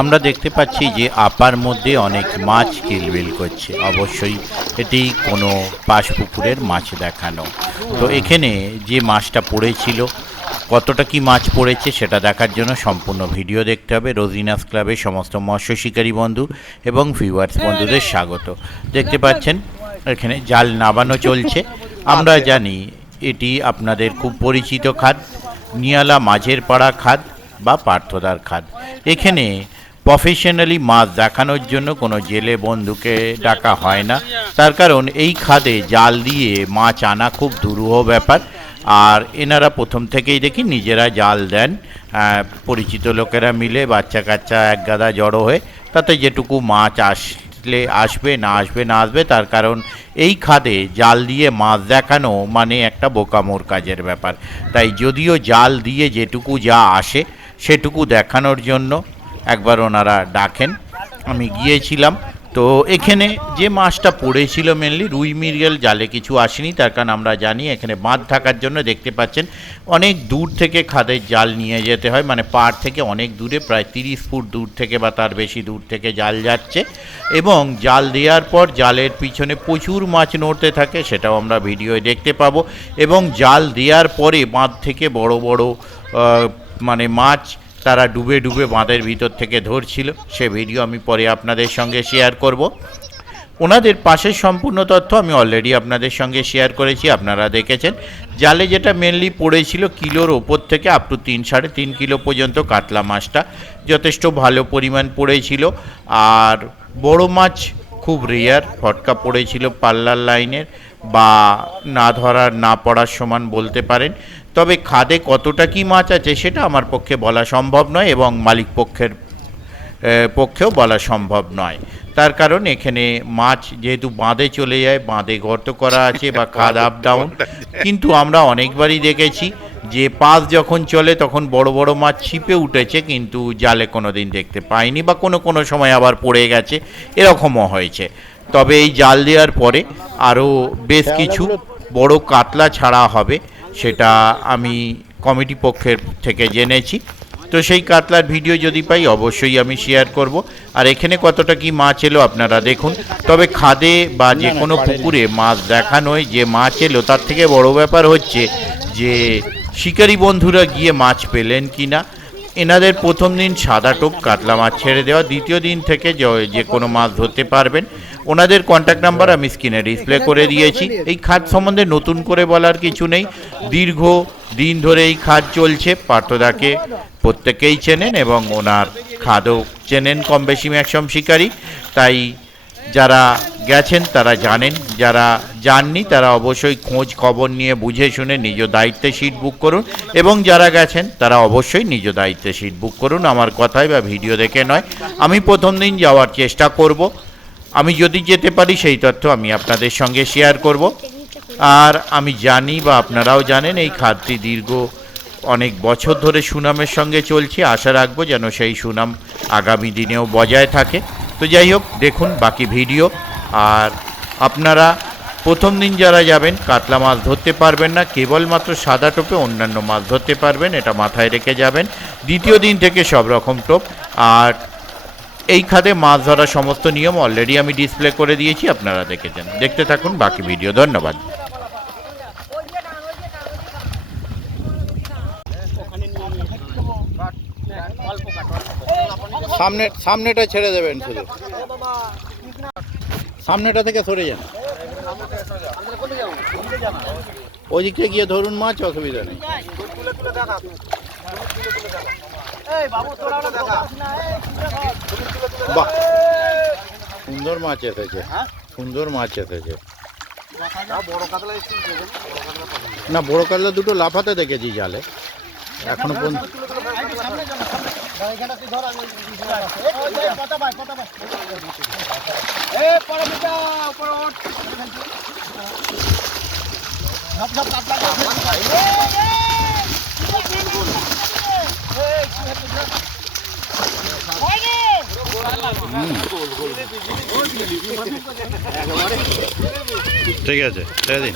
আমরা দেখতে পাচ্ছি যে আপার মধ্যে অনেক মাছ কিলবিল করছে। অবশ্যই এটি কোনো পাশ পুকুরের মাছ দেখানো। তো এখানে যে মাছটা পড়েছিল, কতটা কি মাছ পড়েছে সেটা দেখার জন্য সম্পূর্ণ ভিডিও দেখতে হবে। রোজিনাস ক্লাবের সমস্ত মৎস্য শিকারী বন্ধু এবং ভিউয়ার্স বন্ধুদের স্বাগত। দেখতে পাচ্ছেন এখানে জাল নাবানো চলছে। আমরা জানি এটি আপনাদের খুব পরিচিত খাদ, নিয়ালা মাঝের পাড়া খাদ বা পার্থদার খাদ। এখানে প্রফেশনালি মাছ দেখানোর জন্য কোনো জেলে বন্ধুকে ডাকা হয় না, তার কারণ এই খাদে জাল দিয়ে মাছ আনা খুব দুরূহ ব্যাপার। আর এনারা প্রথম থেকেই দেখি নিজেরা জাল দেন, পরিচিত লোকেরা মিলে বাচ্চা কাচ্চা এক গাদা জড়ো হয়ে তাতে যেটুকু মাছ আসলে আসবে, না আসবে না আসবে, তার কারণ এই খাদে জাল দিয়ে মাছ দেখানো মানে একটা বোকামোর কাজের ব্যাপার। তাই যদিও জাল দিয়ে যেটুকু যা আসে সেটুকু দেখানোর জন্য একবার ওনারা ডাকেন, আমি গিয়েছিলাম। তো এখানে যে মাছটা পড়েছিল মেনলি রুই মৃগেল, জালে কিছু আসেনি, তার কারণ আমরা জানি এখানে বাঁধ থাকার জন্য দেখতে পাচ্ছেন অনেক দূর থেকে খাদের জাল নিয়ে যেতে হয়, মানে পাড় থেকে অনেক দূরে, প্রায় 30 ফুট দূর থেকে বা তার বেশি দূর থেকে জাল যাচ্ছে। এবং জাল দেওয়ার পর জালের পিছনে প্রচুর মাছ নড়তে থাকে, সেটাও আমরা ভিডিওয় দেখতে পাবো। এবং জাল দেওয়ার পরে বাঁধ থেকে বড় বড় মানে মাছ তারা ডুবে ডুবে বাঁধের ভিতর থেকে ধরছিল, সে ভিডিও আমি পরে আপনাদের সঙ্গে শেয়ার করব। ওনাদের পাশের সম্পূর্ণ তথ্য আমি অলরেডি আপনাদের সঙ্গে শেয়ার করেছি, আপনারা দেখেছেন। জালে যেটা মেনলি পড়েছিল কিলোর ওপর থেকে আপ টু 3-3.5 কিলো পর্যন্ত কাতলা মাছটা যথেষ্ট ভালো পরিমাণ পড়েছিল। আর বড় মাছ খুব রেয়ার, ফটকা পড়েছিল পাল্লার লাইনের বা না ধরার না পড়ার সমান বলতে পারেন। তবে খাদে কতটা কি মাছ আছে সেটা আমার পক্ষে বলা সম্ভব নয় এবং মালিক পক্ষেও বলা সম্ভব নয়, তার কারণ এখানে মাছ যেহেতু বাঁধে চলে যায়, বাঁধে গর্ত করা আছে বা খাদ আপ ডাউন। কিন্তু আমরা অনেকবারই দেখেছি যে পাশ যখন চলে তখন বড় বড় মাছ ছিপে উঠেছে, কিন্তু জালে কোনো দিন দেখতে পাইনি বা কোনো সময় আবার পড়ে গেছে, এরকমও হয়েছে। তবে এই জাল দেওয়ার পরে আরও বেশ কিছু বড় কাতলা ছাড়া হবে, সেটা আমি কমিটি পক্ষের থেকে জেনেছি। তো সেই কাতলার ভিডিও যদি পাই অবশ্যই আমি শেয়ার করব। আর এখানে কতটা কি মাছ এলো আপনারা দেখুন। তবে খাদে বা যে কোনো পুকুরে মাছ দেখানোয় যে মাছ এলো তার থেকে বড় ব্যাপার হচ্ছে যে শিকারী বন্ধুরা গিয়ে মাছ পেলেন কি না। এনাদের প্রথম দিন সাদা টোপ কাতলা মাছ ছেড়ে দেওয়া, দ্বিতীয় দিন থেকে যে কোনো মাছ ধরতে পারবেন। ওনাদের কন্ট্যাক্ট নাম্বার আমি স্ক্রিনে ডিসপ্লে করে দিয়েছি। এই খাদ সম্বন্ধে নতুন করে বলার কিছু নেই, দীর্ঘ দিন ধরে এই খাদ চলছে। পার্থদাকে প্রত্যেকেই চেনেন এবং ওনার খাদও চেনেন কম বেশি ম্যাক্সিমাম শিকারী, তাই যারা গেছেন তারা জানেন, যারা যাননি তারা অবশ্যই খোঁজ খবর নিয়ে বুঝে শুনে নিজ দায়িত্বে সিট বুক করুন এবং যারা গেছেন তারা অবশ্যই নিজ দায়িত্বে সিট বুক করুন। আমার কথায় বা ভিডিও দেখে নয়। আমি প্রথম দিন যাওয়ার চেষ্টা করব, আমি যদি যেতে পারি সেই তথ্য আমি আপনাদের সঙ্গে শেয়ার করব। আর আমি জানি বা আপনারাও জানেন এই খাদটি দীর্ঘ অনেক বছর ধরে সুনামের সঙ্গে চলছে, আশা রাখবো যেন সেই সুনাম আগামী দিনেও বজায় থাকে। তো যাই হোক, দেখুন বাকি ভিডিও। আর আপনারা প্রথম দিন যারা যাবেন কাতলা মাছ ধরতে পারবেন না, কেবলমাত্র সাদা টোপে অন্যান্য মাছ ধরতে পারবেন, এটা মাথায় রেখে যাবেন। দ্বিতীয় দিন থেকে সব রকম টোপ। আর এই খাদে মাছ ধরার সমস্ত নিয়ম অলরেডি আমি ডিসপ্লে করে দিয়েছি, আপনারা দেখেছেন। দেখতে থাকুন বাকি ভিডিও। ধন্যবাদ। সামনেটা ছেড়ে দেবেন, শুধু সামনেটা থেকে সরে যান, ওই দিকে গিয়ে ধরুন মাছ, অসুবিধা নেই। বাহ, সুন্দর মাছ এসেছে, সুন্দর মাছ এসেছে। না, বড় কাতলা দুটো লাফাতে দেখেছি জালে, এখনো পর্যন্ত। ঠিক আছে, ছেড়ে দিন।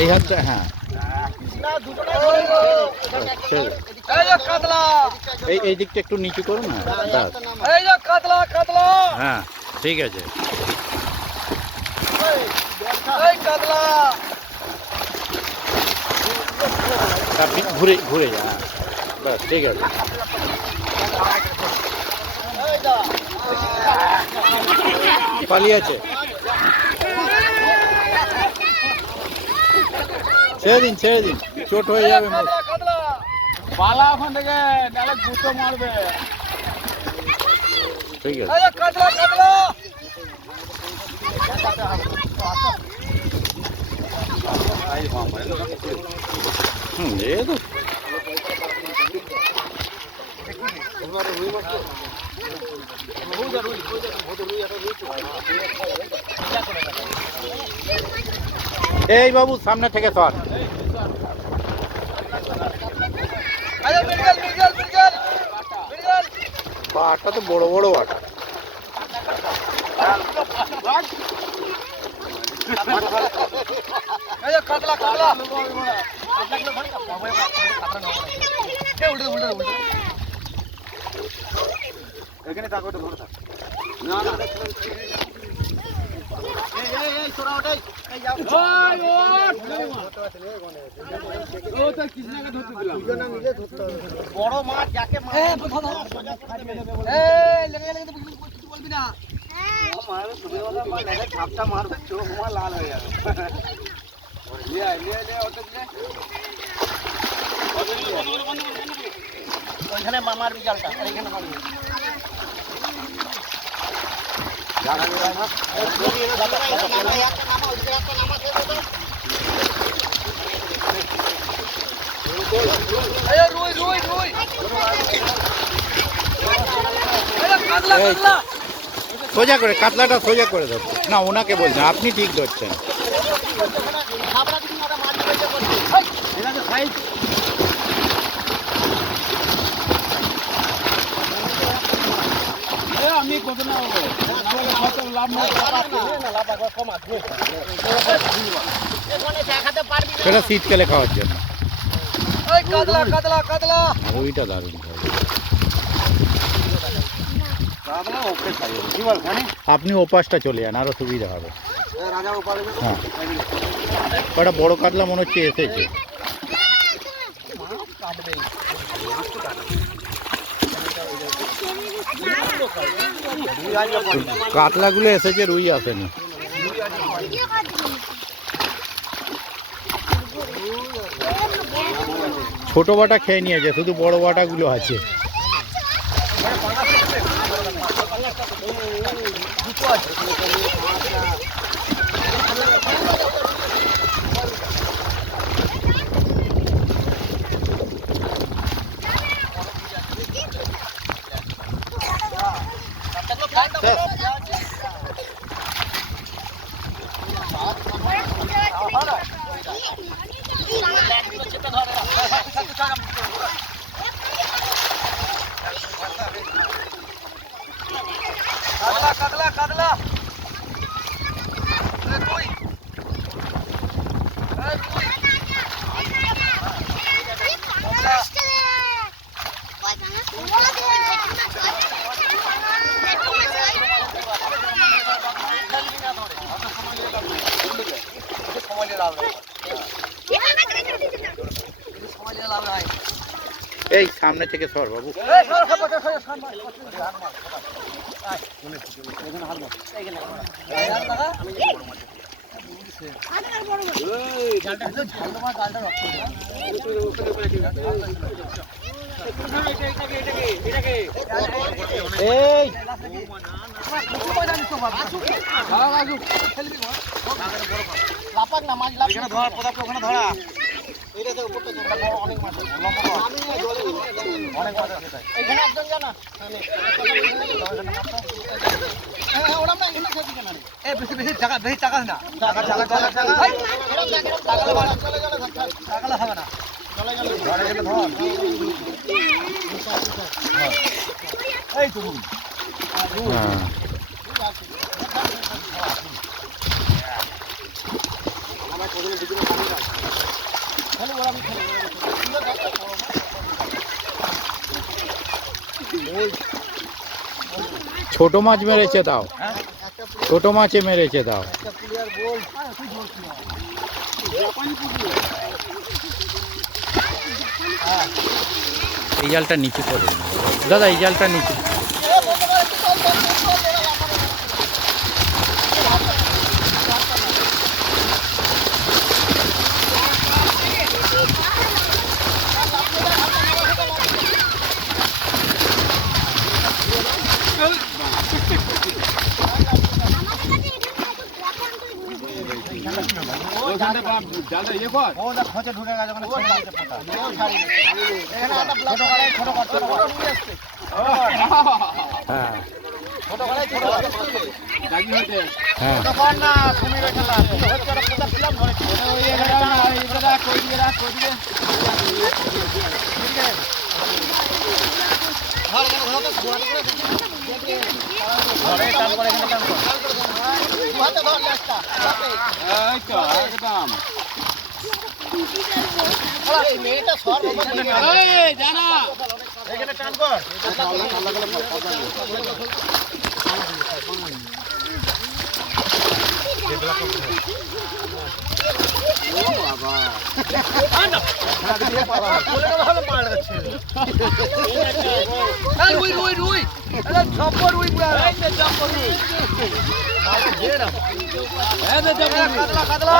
এই হাতটা, হ্যাঁ। এই দিকটা একটু নিচু করো না। এই যে কাতলা কাতলা, হ্যাঁ ঠিক আছে। এই কাতলা, আপনি ঘুরে ঘুরে যান। হ্যাঁ ব্যাস ঠিক আছে। পালিয়েছে, ছেড়ে দিন ছেড়ে দিন, চোট হয়ে যাবে। পালা ওখান থেকে, নাহলে গুঁতো মারবে। ঠিক আছে। এই যে কাতলা কাতলা, এই তো এই বাবু সামনে থেকে সর। এই যে মির্গেল মির্গেল মির্গেল মির্গেল, বাটা তো বড় বড় বাটা। এই যে কাতলা কাতলা, এখানে থাকো, তো থাক না না, এই তোরা ওটাই, এই যাও ও তো কৃষ্ণাকে ধরতে দিলাম, দুজনে মিলে ধরতে হবে। বড় মাছ যাকে মাছ, এই লেগে লেগে কিছু বলবি না। ও মারবে সুবিধা মতো মাছ লেগে ছাপটা মারবে, চোখ মার লাল হয়ে যাবে। লিয়া লিয়া লিয়া ওটা দিলে ওইখানে মামার বিজালটা, এইখানে মারবি। সোজা করে কাতলাটা সোজা করে ধরছে না, ওনাকে বলছেন, আপনি ঠিক ধরছেন। আমি কত না লাভ সেটা শীতকালে খাওয়ার জন্য। কাতলা কাতলা কাতলা, আর ওইটা দারুণ খাবে। আপনি ওপাশটা চলে যান, আরো সুবিধা হবে। হ্যাঁ ওটা বড় কাতলা মনে হচ্ছে এসেছে। কাতলাগুলো এসেছে, রুই আসেনি। ছোট বাটা খেয়ে নিয়েছে, শুধু বড় বাটাগুলো আছে। কাতলা কাতলা কাতলা, এই সামনে থেকে সর বাবু। লাপাক না মাছ, লাপাক ধরা পদার্থ ওখানে ধরা। এটা তো উপরটা ছোট বড় অনেক মাছ আছে, লম্বা বড় অনেক মাছ আছে। এখানে একজন জানা ওরা না, এখানে খেতে কেন এ বেশি বেশি টাকা, বেশি টাকা না, টাকা টাকা টাকা টাকা টাকা হবে না, চলে গেল ধরে গেলে ধর। এই তো হ্যাঁ আমার কোথাও দিকে পানি দাও, তাহলে ওরা আমি খেলে ছোট মাছ মেরেছে দাও, হ্যাঁ ছোট মাছে মেরেছে দাও। একটা প্লেয়ার বল এই জালটা নিচু করুন দাদা, এই জালটা নিচু। জালটা ইয়ে কর। ও না খোঁচে ঢুকে গেছে ওখানে ছেড়ে দিতে পোতা এখানে একটা ছোট গাড়াই ছোট কর ছোট কর হ্যাঁ ছোট গাড়াই ছোট কর জাগি হইতে। হ্যাঁ ছোট কর না তুমি রে খেলা হচ্ছে ওরা পোতা ছিলাম ধরেছি ওই এখানে না, এইগুলো রাখ, ওই দিকে রাখ, ওই দিকে। ধর এখানে ধর তো ঘোড়া করে ধরে তারপরে এখানে টান কর দু হাতে ধর লেজটা চাপে এই তো, একদম। ওরা এই মেয়েটা সর বাবা এই, জানা। এখানে টান কর রুই রুই রুই ঝপ্পর রুই পুরা কাতলা কাতলা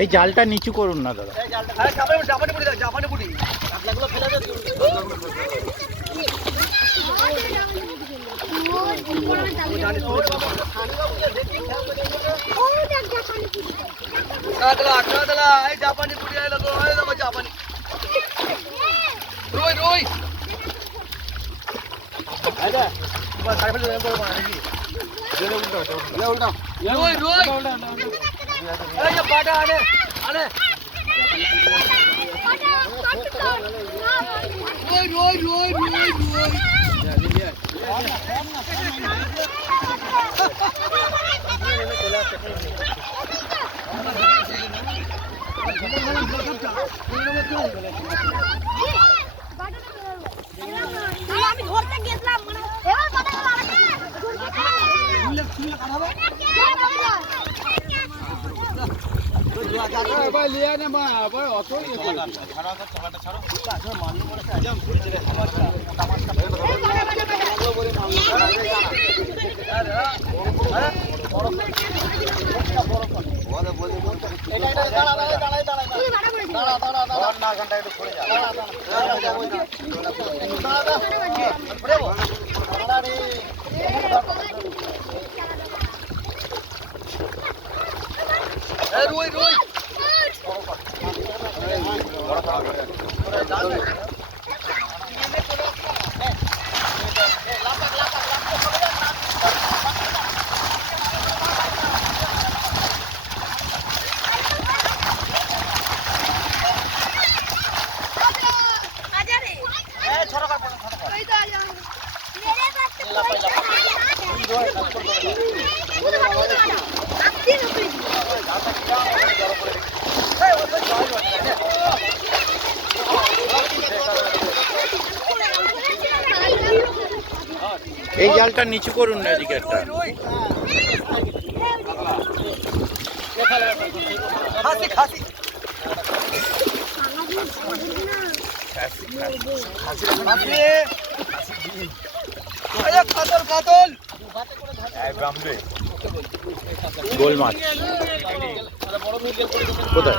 এই জালটা নিচু করুন না দাদা। জাপানি পুরি জাপানি পুরি কাতলাগুলো ফেলে দে কাতলা কাতলা এই জাপানি পুরি আইলো গো এই দেখো জাপানি রুই রুই আইদা তোমার সাইড ফেলে দেবো নাকি জেলে উল্টা উল্টা রুই রুই এই যে বাটা আনে আনে রুই রুই রুই রুই রুই আমি ধরতে গেছিলাম এবার কথা এবার লিয়ে নে মা, আবার অত ইয়ে করে দিল। রুই রুই এই জালটা নিচু করুন না, এদিকে একটা। খাসি খাসি কাতল কাতল গোল মাছ কোথায়?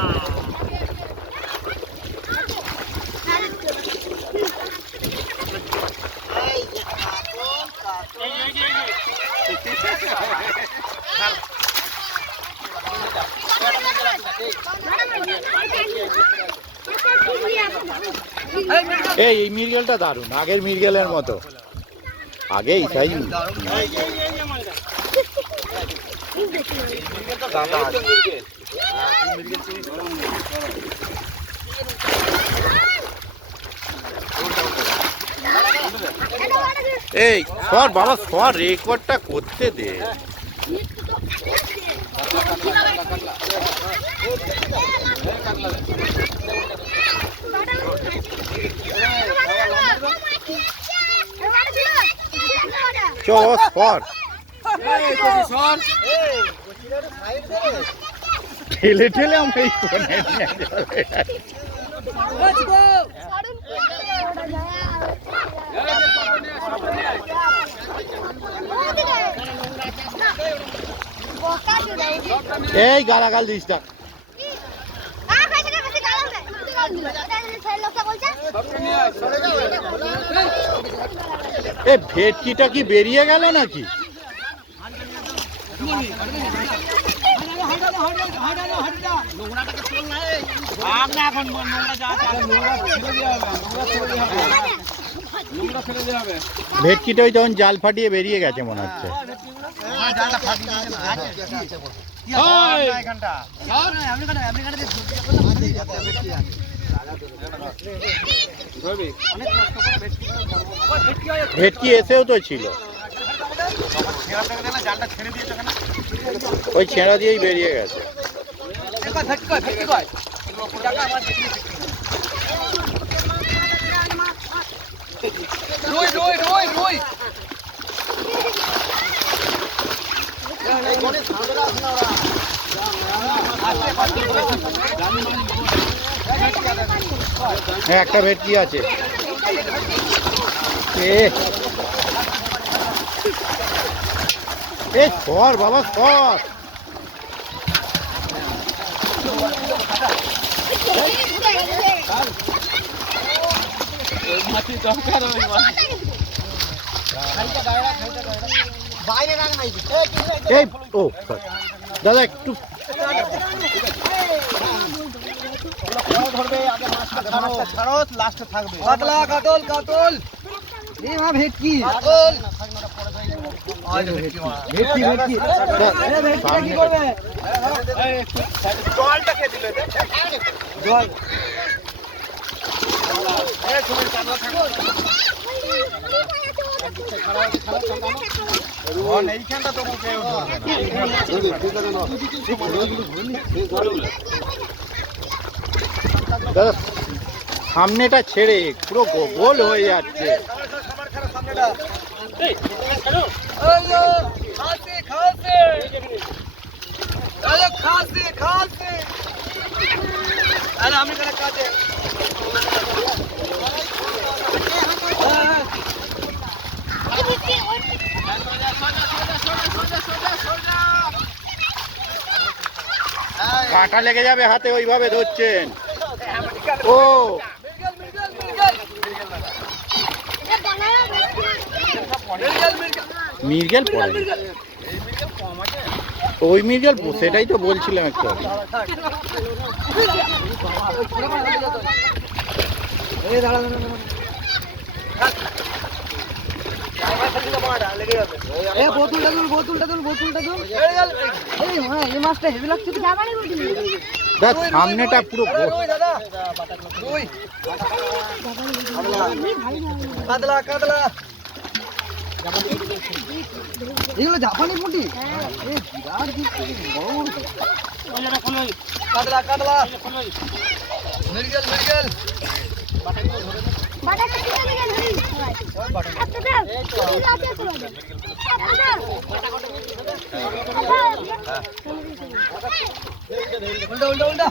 এই মৃগেলটা দারুণ, আগের মৃগেলের মতো। আগে এইটাই এই সর বাবা, সর, রেকর্ডটা করতে দে। চো সর, ঠেলে ঠেলে আমরা এই কোণে নিয়ে যাবে। এই গালাগাল দিস না। এ ভেটকিটা কি বেরিয়ে গেল নাকি? ভেটকিটা ওই যখন জাল ফাটিয়ে বেরিয়ে গেছে মনে হচ্ছে। ভেটকি এসেও তো ছিল, ওই ছেঁড়া দিয়েই বেরিয়ে গেছে। হ্যাঁ, একটা ভেটকি আছে। এ সর বাবা, সর। এই ও দাদা একটু কাতলা, কাতল, কাতল, ভেটকি, কাতল, ভেটকি, ভেটকি, কি করবে? জলটা কে দিল? জল। দাদা সামনেটা ছেড়ে পুরো গোল হয়ে যাচ্ছে। কাঁটা লেগে যাবে হাতে, ওইভাবে ধরছেন। ও মৃগেল পড়ে, ওই মৃগেল, সেটাই তো বলছিলাম একটু আগে। বোতলটা তুল, বোতলটা তুল, বোতলটা তুল। এই মাছটা হেভি লাগছে। দেখ সামনেটা পুরো গোল। কাতলা, কাতলা, এগুলো জাপানি পুঁটি। কাতলা, কাতলা, মৃগেল, মৃগেল, উল্টা, উল্টা, উল্টা।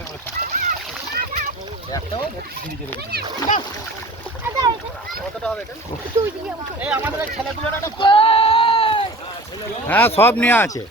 হ্যাঁ, সব নেওয়া আছে।